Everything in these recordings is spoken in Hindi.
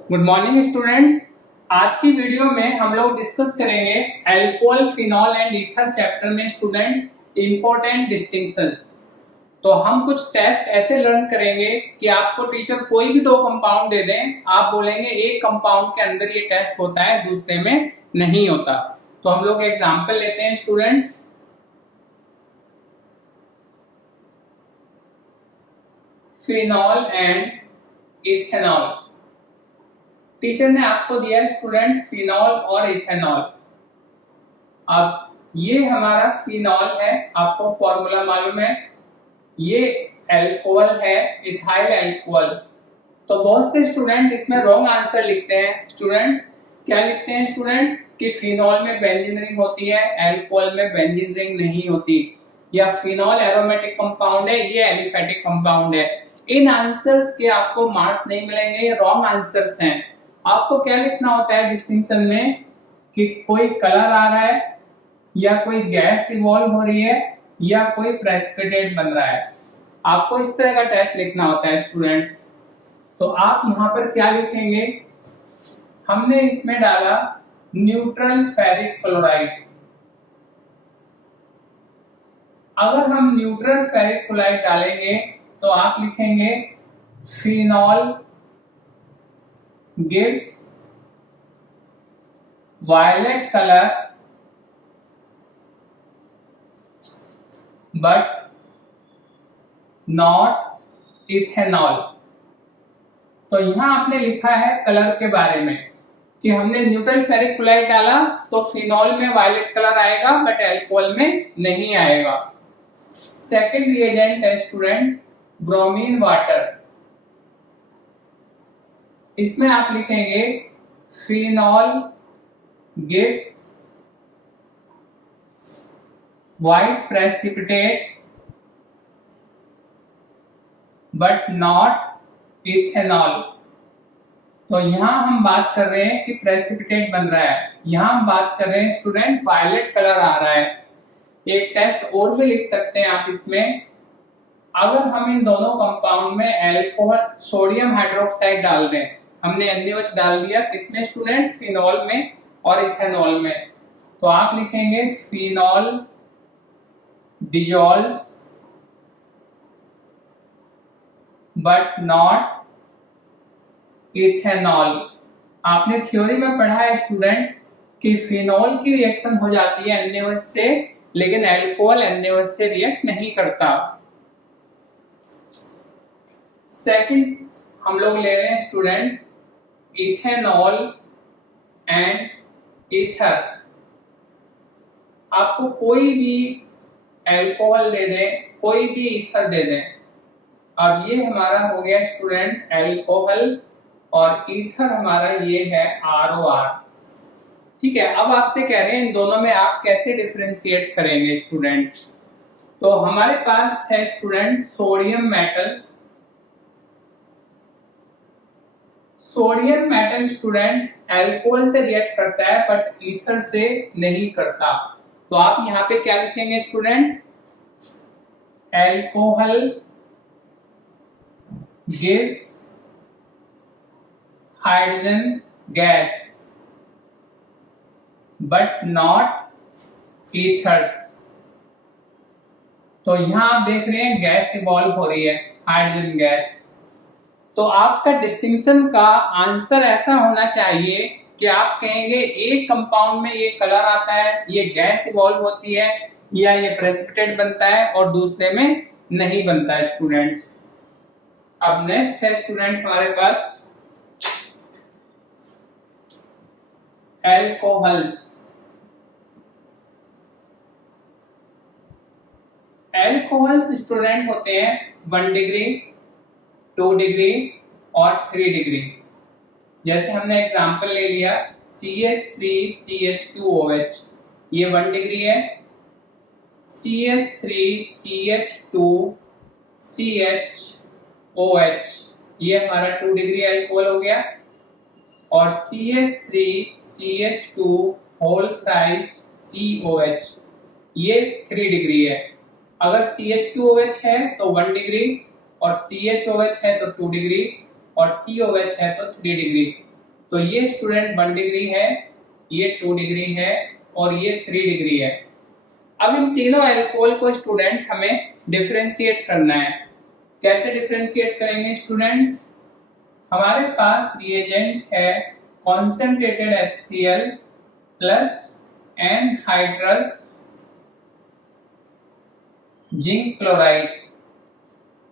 Good morning students. आज की वीडियो में हम लोग डिस्कस करेंगे alcohol, phenol and ether chapter में स्टूडेंट इंपॉर्टेंट डिस्टिंक्शंस। तो हम कुछ टेस्ट ऐसे लर्न करेंगे कि आपको टीचर कोई भी दो कंपाउंड दे दें, आप बोलेंगे एक कंपाउंड के अंदर ये टेस्ट होता है, दूसरे में नहीं होता। तो हम लोग एग्जांपल लेते हैं student. Phenol and ethanol. Teacher ने आपको दिया है स्टूडेंट फिनॉल और इथेनॉल। अब ये हमारा फिनॉल है, आपको फॉर्मूला मालूम है। ये अल्कोहल है, इथाइल अल्कोहल। तो बहुत से स्टूडेंट इसमें रॉन्ग आंसर लिखते हैं। स्टूडेंट्स क्या लिखते हैं स्टूडेंट कि फिनॉल में बेंजीन रिंग होती है, अल्कोहल में बेंजीन रिंग नहीं होती, या फिनॉल एरोमेटिक कंपाउंड है, ये एलिफेटिक कंपाउंड है। इन आंसर्स के आपको मार्क्स नहीं मिलेंगे, ये रॉन्ग आंसर्स हैं। आपको क्या लिखना होता है डिस्टिंक्शन में कि कोई कलर आ रहा है, या कोई गैस इवॉल्व हो रही है, या कोई प्रेसिपिटेट बन रहा है। आपको इस तरह का टेस्ट लिखना होता है स्टूडेंट्स। तो आप यहाँ पर क्या लिखेंगे, हमने इसमें डाला न्यूट्रल फेरिक क्लोराइड। अगर हम न्यूट्रल फेरिक क्लोराइड डालेंगे तो आप लिखेंगे phenol gives violet color but not ethanol। तो यहां आपने लिखा है कलर के बारे में कि हमने न्यूट्रल फेरिक क्लोराइड डाला तो फिनॉल में वायलेट कलर आएगा बट अल्कोहल में नहीं आएगा। सेकंड रिएजेंट है स्टूडेंट ब्रोमीन वाटर। इसमें आप लिखेंगे phenol gives white precipitate but not ethanol। तो यहां हम बात कर रहे हैं कि प्रेसिपिटेट बन रहा है, यहां हम बात कर रहे हैं स्टूडेंट वायलेट कलर आ रहा है। एक टेस्ट और भी लिख सकते हैं आप इसमें, अगर हम इन दोनों कंपाउंड में अल्कोहल सोडियम हाइड्रोक्साइड डाल दें, हमने NaOH डाल दिया किसमें स्टूडेंट, फिनॉल में और इथेनॉल में, तो आप लिखेंगे phenol dissolves but not ethanol. आपने थ्योरी में पढ़ा है स्टूडेंट कि फिनॉल की रिएक्शन हो जाती है NaOH से, लेकिन अल्कोहल NaOH से रिएक्ट नहीं करता। सेकंड हम लोग ले रहे हैं स्टूडेंट इथेनॉल एंड ईथर। आपको कोई भी अल्कोहल दे दें, कोई भी ईथर दे दें। अब ये हमारा हो गया स्टूडेंट अल्कोहल और ईथर हमारा ये है ROR। ठीक है, अब आपसे कह रहे हैं इन दोनों में आप कैसे डिफरेंशिएट करेंगे स्टूडेंट। तो हमारे पास है student sodium metal. Sodium metal student alcohol से रिएक्ट करता है बट ईथर से नहीं करता। तो आप यहाँ पे क्या लिखेंगे student, alcohol gives hydrogen gas but not ethers. तो यहां आप देख रहे हैं गैस इवॉल्व हो रही है, हाइड्रोजन गैस। तो आपका डिस्टिंक्शन का आंसर ऐसा होना चाहिए कि आप कहेंगे एक कंपाउंड में ये कलर आता है, ये गैस इवॉल्व होती है, या ये प्रेसिपिटेट बनता है, और दूसरे में नहीं बनता है स्टूडेंट्स। अब नेक्स्ट है स्टूडेंट हमारे पास अल्कोहल्स। अल्कोहल्स स्टूडेंट होते हैं 1 डिग्री, 2 डिग्री और 3 डिग्री। जैसे हमने एग्जांपल ले लिया CH3CH2OH, ये 1 डिग्री है। CH3CH2CHOH, ये हमारा 2 डिग्री अल्कोहल हो गया। और CH3CH2 होल थ्राइस COH, ये 3 डिग्री है। अगर CH2OH है तो 1 डिग्री, और CHOH है तो 2 डिग्री, और COH है तो 3 डिग्री। तो ये स्टूडेंट 1 डिग्री है, ये 2 डिग्री है और ये 3 डिग्री है। अब इन तीनों अल्कोहल को स्टूडेंट हमें डिफरेंशिएट करना है। कैसे डिफरेंशिएट करेंगे स्टूडेंट? हमारे पास रिएजेंट है concentrated HCl plus anhydrous zinc chloride.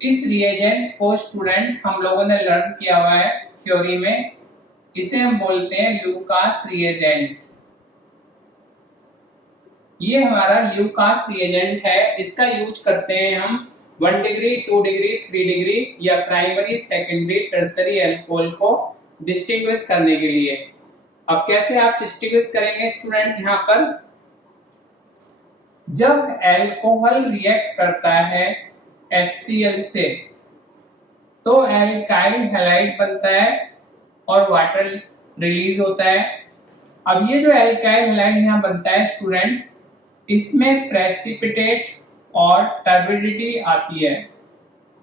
इस रिएजेंट को स्टूडेंट हम लोगों ने लर्न किया हुआ है थ्योरी में, इसे हम बोलते हैं ल्यूकास रिएजेंट। ये हमारा ल्यूकास रिएजेंट है, इसका यूज करते हैं हम 1 डिग्री, 2 डिग्री, 3 डिग्री या प्राइमरी, सेकेंडरी, टर्सरी अल्कोहल को डिस्टिंग्विश करने के लिए। अब कैसे आप डिस्टिंग्विश करेंगे स्टूडेंट? यहाँ पर जब अल्कोहल रिएक्ट करता है HCl से तो एल्काइल हैलाइड बनता है और वाटर रिलीज होता है। अब ये जो एल्काइल हैलाइड यहाँ बनता है स्टूडेंट, इसमें प्रेसिपिटेट और टर्बिडिटी आती है।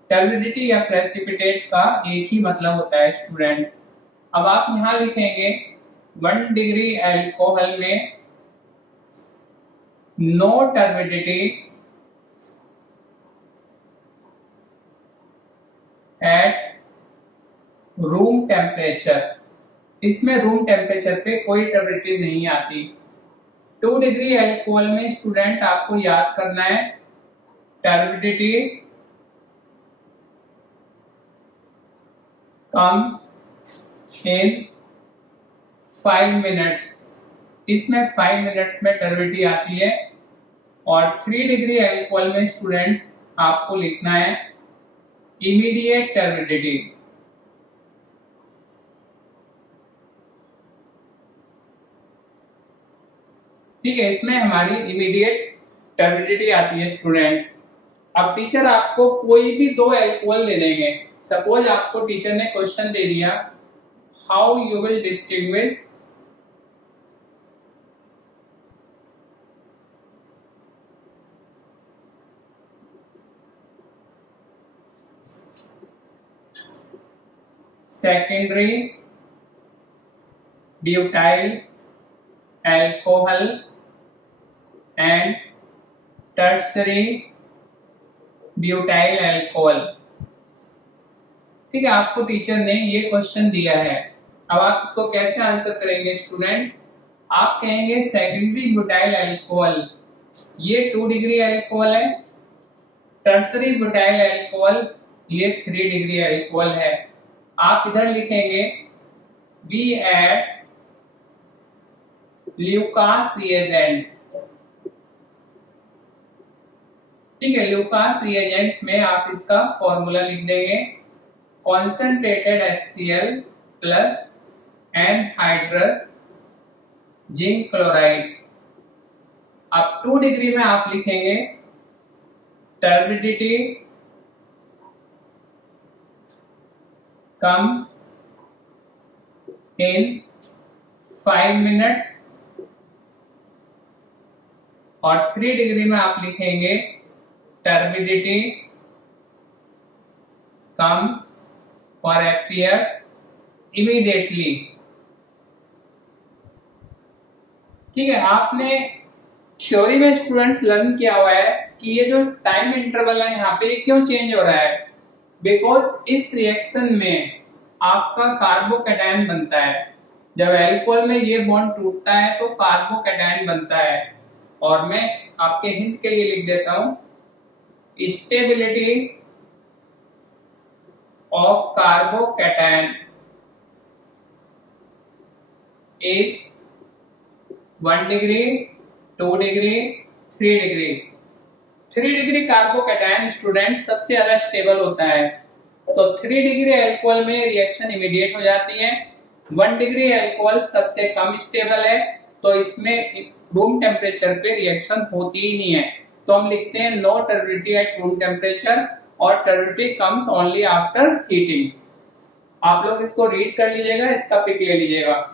टर्बिडिटी या प्रेसिपिटेट का एक ही मतलब होता है स्टूडेंट। अब आप यहाँ लिखेंगे 1 डिग्री अल्कोहल में no turbidity at room temperature. इसमें रूम टेम्परेचर पे कोई टर्बिडिटी नहीं आती। 2 डिग्री अल्कोहल में स्टूडेंट आपको याद करना है टर्बिडिटी कम्स इन 5 मिनट्स। इसमें 5 मिनट्स में टर्बिडिटी आती है। और 3 डिग्री अल्कोहल में स्टूडेंट्स आपको लिखना है इमीडिएट टर्बिडिटी। ठीक है, इसमें हमारी इमीडिएट टर्बिडिटी आती है स्टूडेंट। अब टीचर आपको कोई भी दो अल्कोहल दे देंगे। सपोज आपको टीचर ने क्वेश्चन दे दिया how you will distinguish secondary butyl alcohol and tertiary butyl alcohol. ठीक है, आपको टीचर ने ये क्वेश्चन दिया है। अब आप इसको कैसे आंसर करेंगे स्टूडेंट? आप कहेंगे सेकेंडरी ब्यूटाइल अल्कोहल ये 2 डिग्री अल्कोहल है, टर्सरी ब्यूटाइल अल्कोहल ये 3 डिग्री अल्कोहल है। आप इधर लिखेंगे बी एट ल्यूकास रिएजेंट। ठीक है, ल्यूकास रिएजेंट में आप इसका फॉर्मूला लिख देंगे concentrated HCl plus anhydrous zinc chloride. अब 2 डिग्री में आप लिखेंगे टर्बिडिटी comes in 5 minutes और 3 डिग्री में आप लिखेंगे turbidity comes or appears immediately। ठीक है, आपने थ्योरी में स्टूडेंट्स लर्न किया हुआ है कि ये जो टाइम इंटरवल है यहाँ पे क्यों चेंज हो रहा है? बिकॉज इस रिएक्शन में आपका कार्बोकैटायन बनता है। जब अल्कोहल में ये बॉन्ड टूटता है तो कार्बोकैटायन बनता है। और मैं आपके हिंट के लिए लिख देता हूं stability of carbocation is 1 degree, 2 degree, 3 degree. 3 degree carbocation student सबसे ज्यादा स्टेबल होता है। तो 3 डिग्री अल्कोहल में रिएक्शन इमीडिएट हो जाती है। 1 डिग्री अल्कोहल सबसे कम स्टेबल है, तो इसमें रूम टेम्परेचर पे रिएक्शन होती ही नहीं है। तो हम लिखते हैं no turbidity at room temperature और turbidity comes only after heating. आप लोग इसको रीड कर लीजिएगा, इसका पिक ले लीजिएगा।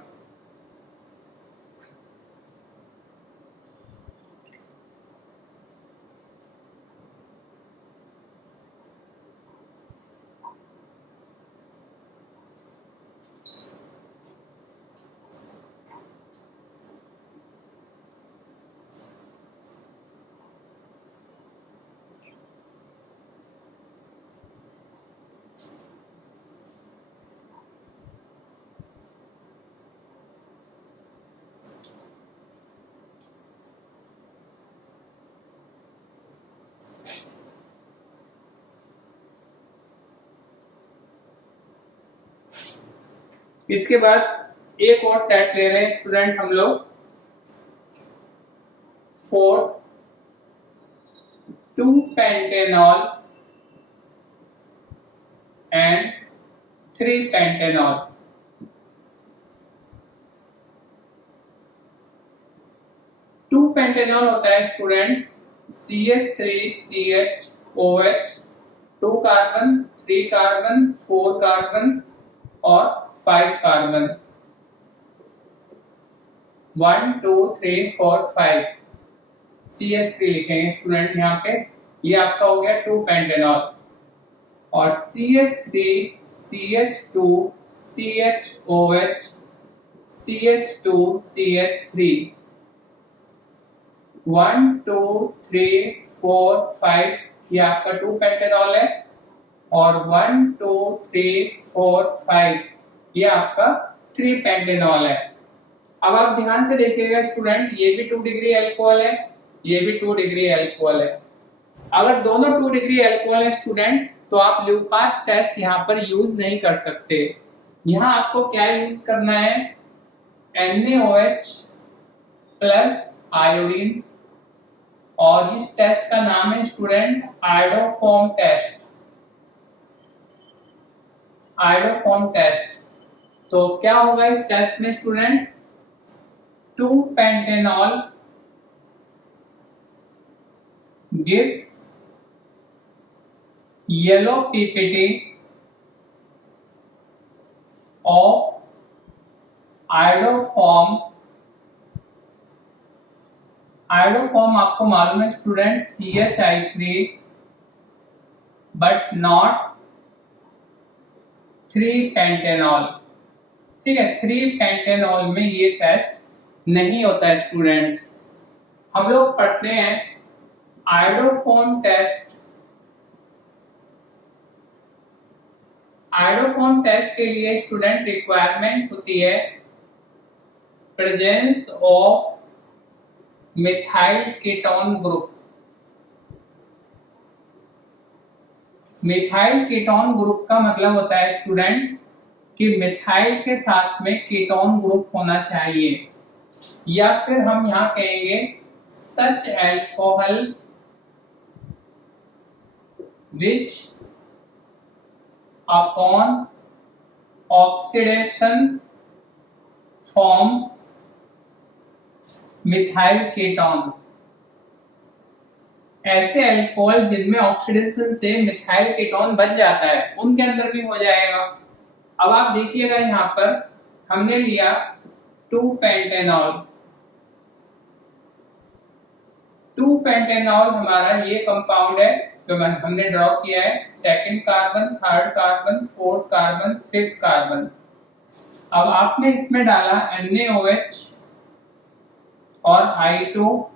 इसके बाद एक और सेट ले रहे हैं स्टूडेंट हम लोग, 4 2-pentanol एंड 3-pentanol। 2-pentanol होता है student CH3CHOH, 2 carbon, 3 carbon, 4 carbon और 5 कार्बन, 1 2 3 4 5 CH3 लिखेंगे स्टूडेंट यहाँ पे। ये आपका हो गया 2-pentanol। और CH3 CH2 CHOH CH2 CH3, 1 2 3 4 5 ये आपका 2-pentanol है, और 1 2 3 4 5 ये आपका 3-pentanol है। अब आप ध्यान से देखिएगा स्टूडेंट, ये भी 2 डिग्री अल्कोहल है, ये भी 2 डिग्री अल्कोहल है। अगर दोनों 2 डिग्री अल्कोहल है स्टूडेंट, तो आप ल्यूकास टेस्ट यहाँ पर यूज नहीं कर सकते। यहाँ आपको क्या यूज करना है, NaOH प्लस आयोडीन, और इस टेस्ट का नाम है student iodoform test. Iodoform test. तो क्या होगा इस टेस्ट में student, 2-pentanol gives yellow PPT of iodoform। Iodoform आपको मालूम है student CHI3 but not 3-pentanol। ठीक है, 3-pentanol में ये टेस्ट नहीं होता है स्टूडेंट्स। हम लोग पढ़ते हैं आयोडोफॉर्म टेस्ट। आयोडोफॉर्म टेस्ट के लिए स्टूडेंट रिक्वायरमेंट होती है presence of methyl ketone group. Methyl ketone group का मतलब होता है स्टूडेंट कि मिथाइल के साथ में कीटोन ग्रुप होना चाहिए, या फिर हम यहाँ कहेंगे such alcohol which upon oxidation forms methyl ketone. ऐसे अल्कोहल जिनमें ऑक्सीडेशन से मिथाइल कीटोन बन जाता है, उनके अंदर भी हो जाएगा। अब आप देखिएगा यहाँ पर हमने लिया 2-pentanol। 2-pentanol हमारा ये कंपाउंड है जो हमने ड्रॉ किया है, 2nd carbon, 3rd carbon, 4th carbon, 5th carbon. अब आपने इसमें डाला NaOH और I2,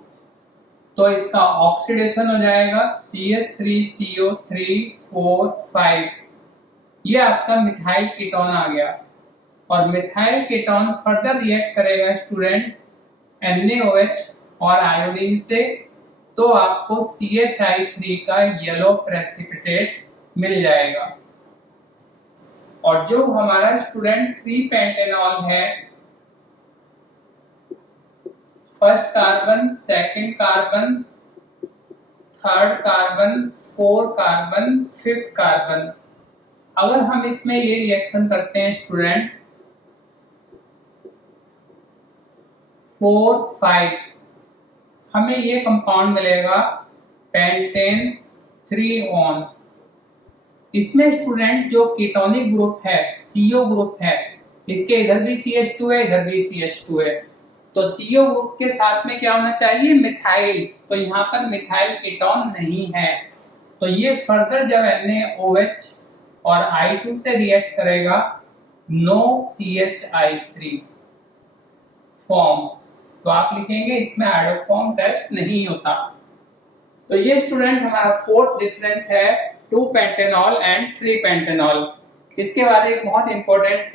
तो इसका ऑक्सीडेशन हो जाएगा CH3CO3 4 5। ये आपका मिथाइल कीटोन आ गया, और मिथाइल कीटोन फर्दर रिएक्ट करेगा स्टूडेंट NaOH और आयोडीन से, तो आपको CHI3 का येलो प्रेसिपिटेट मिल जाएगा। और जो हमारा स्टूडेंट 3-pentanol है, 1st carbon, 2nd carbon, 3rd carbon, 4 carbon, 5th carbon, अगर हम इसमें ये रिएक्शन करते हैं स्टूडेंट 4 5, हमें ये कंपाउंड मिलेगा पेंटेन 3-on। इसमें स्टूडेंट जो कीटोनिक ग्रुप है, CO ग्रुप है, इसके इधर भी CH2 है, इधर भी CH2 है, तो CO ग्रुप के साथ में क्या होना चाहिए, मिथाइल। तो यहाँ पर मिथाइल कीटोन नहीं है, तो ये फर्दर जब NaOH और I2 से रिएक्ट करेगा, नो CHI3 फॉर्म्स, तो आप लिखेंगे इसमें आयोडोफॉर्म टेस्ट नहीं होता। तो ये स्टूडेंट हमारा 4th डिफरेंस है 2-pentanol एंड 3-pentanol। इसके बाद एक बहुत इंपॉर्टेंट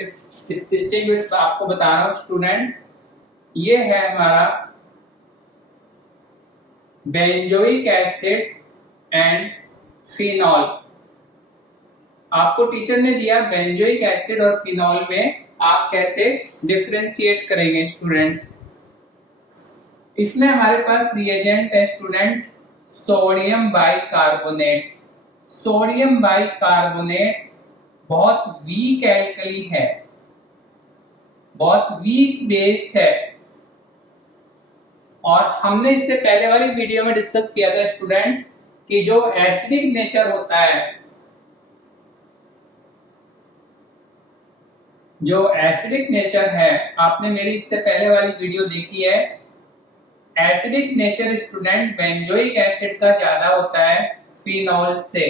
डिस्टिंग्विश आपको बता रहा हूँ स्टूडेंट, ये है हमारा बेंजोइक एसिड एंड फिनॉल। आपको टीचर ने दिया बेंजोइक एसिड और फिनॉल में आप कैसे डिफरेंशिएट करेंगे स्टूडेंट्स। इसमें हमारे पास रिएजेंट है student sodium bicarbonate. Sodium bicarbonate बहुत वीक एल्कली है, बहुत वीक बेस है, और हमने इससे पहले वाली वीडियो में डिस्कस किया था स्टूडेंट कि जो एसिडिक नेचर होता है, जो एसिडिक नेचर है, आपने मेरी इससे पहले वाली वीडियो देखी है, acidic nature student benzoic acid का ज्यादा होता है फिनॉल से।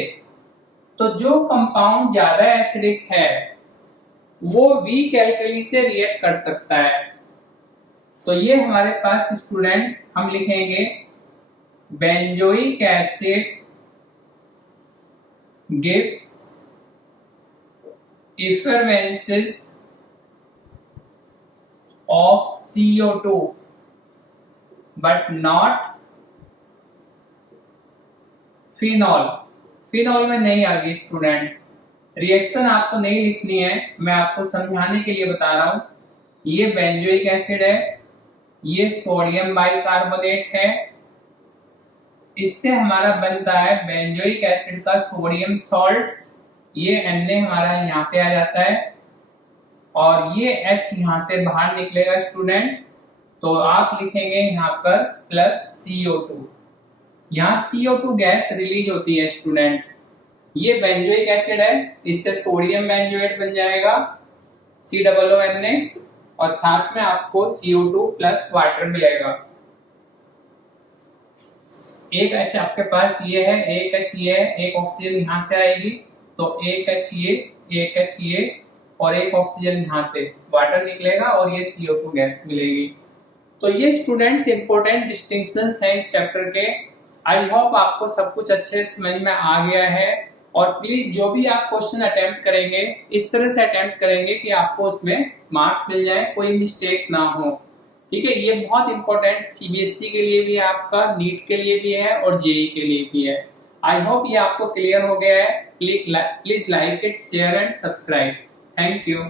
तो जो कंपाउंड ज्यादा एसिडिक है वो वीक एल्कली से रिएक्ट कर सकता है। तो ये हमारे पास स्टूडेंट हम लिखेंगे benzoic acid gives effervescence of CO2 but not phenol। Phenol में नहीं आ गई स्टूडेंट, रिएक्शन आपको नहीं लिखनी है, मैं आपको समझाने के लिए बता रहा हूं। ये बेंजोइक एसिड है, ये सोडियम बाइकार्बोनेट है, इससे हमारा बनता है बेंजोइक एसिड का सोडियम सॉल्ट, ये Na हमारा यहाँ पे आ जाता है और ये H यहाँ से बाहर निकलेगा स्टूडेंट। तो आप लिखेंगे यहाँ पर प्लस CO2, यहाँ CO2 गैस रिलीज होती है स्टूडेंट। ये बेंजोइक एसिड है, इससे सोडियम बेंजोएट बन जाएगा COONA, और साथ में आपको CO2 प्लस वाटर मिलेगा। एक H आपके पास ये है, एक H ये है, एक ऑक्सीजन यहाँ से आएगी, तो एक H ये, एक H ये, और एक ऑक्सीजन यहाँ से वाटर निकलेगा और ये CO2 गैस मिलेगी। तो ये स्टूडेंट्स इंपॉर्टेंट डिस्टिंक्शंस हैं इस चैप्टर के। आई होप आपको सब कुछ अच्छे से समझ में आ गया है, और प्लीज जो भी आप क्वेश्चन अटेम्प्ट करेंगे इस तरह से अटेम्प्ट करेंगे कि आपको उसमें मार्क्स मिल जाए, कोई मिस्टेक ना हो। ठीक है, ये बहुत इंपॉर्टेंट CBSE के लिए भी है, आपका नीट के लिए भी है और JEE के लिए भी है। आई होप ये आपको क्लियर हो गया है। Please like it, share and subscribe. Thank you.